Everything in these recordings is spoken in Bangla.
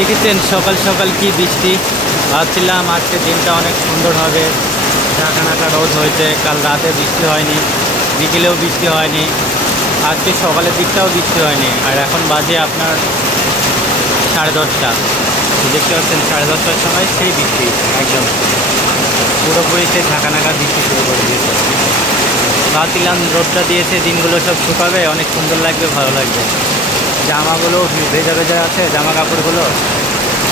দেখেছেন সকাল সকাল কি বৃষ্টি। ভাবছিলাম আজকে দিনটা অনেক সুন্দর হবে, ঢাকা নাকা রোদ হয়েছে, কাল রাতে বৃষ্টি হয়নি, বিকেলেও বৃষ্টি হয়নি, আজকে সকালের দিকটাও বৃষ্টি হয়নি। আর এখন বাজে আপনার 10:30। দেখতে পাচ্ছেন 10:30টার সময় সেই বৃষ্টি একদম পুরোপুরি সেই ঢাকা নাকা বৃষ্টি শুরু করে দিয়েছে। ভাবছিলাম রোদটা দিয়েছে, দিনগুলো সব শুকাবে, অনেক সুন্দর লাগবে, ভালো লাগবে, জামাগুলো ভেজা ভেজা আছে, জামা কাপড়গুলো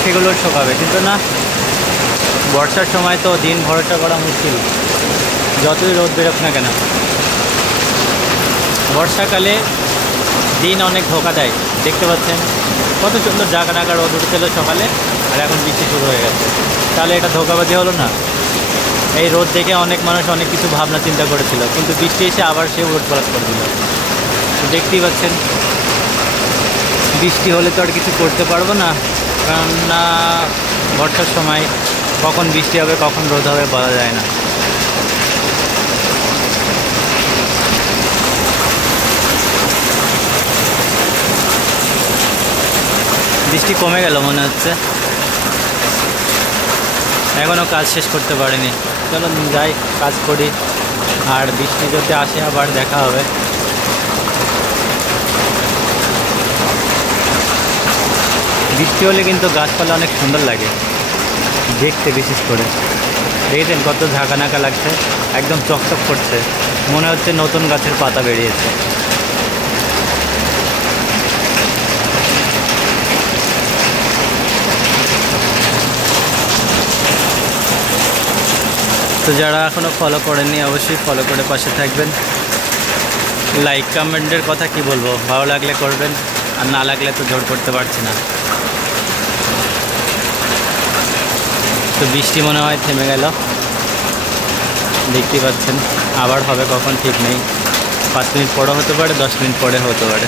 সেগুলো শুকাবে, কিন্তু না, বর্ষার সময় তো দিন ভরসা করা মুশকিল, যতই রোদ বেরোক না কেন। বর্ষাকালে দিন অনেক ধোকা দেয়। দেখতে পাচ্ছেন কত সুন্দর ঢাকা নাকা রোদ উঠেছিল সকালে, আর এখন বৃষ্টি শুরু হয়ে গেছে। তাহলে এটা ধোকাবাজি হলো না? এই রোদ দেখে অনেক মানুষ অনেক কিছু ভাবনা চিন্তা করেছিল, কিন্তু বৃষ্টি এসে আবার সে উলটপালট করে দিল। দেখতেই পাচ্ছেন বৃষ্টি হলে তো আর কিছু করতে পারবো না, কারণ না বর্ষার সময় কখন বৃষ্টি হবে কখন রোদ হবে বলা যায় না। বৃষ্টি কমে গেল মনে হচ্ছে, এখনও কাজ শেষ করতে পারিনি। চলো যাই, কাজ করি, আর বৃষ্টি যদি আসে আবার দেখা হবে। বৃষ্টি হলে কিন্তু গাছপালা অনেক সুন্দর লাগে দেখতে, বিশেষ করে দেখেছেন কত ঝাঁকা নাকা লাগছে, একদম চকচক করছে, মনে হচ্ছে নতুন গাছের পাতা বেরিয়েছে। তো যারা এখনও ফলো করেননি অবশ্যই ফলো করে পাশে থাকবেন। লাইক কমেন্টের কথা কি বলবো, ভালো লাগলে করবেন, আর না লাগলে তো জোর করতে পারছি না। তো বৃষ্টি মনে হয় থেমে গেল, দেখতেই পাচ্ছেন, আবার হবে কখন ঠিক নেই, 5 মিনিট পরে হতে পারে, 10 মিনিট পরে হতে পারে।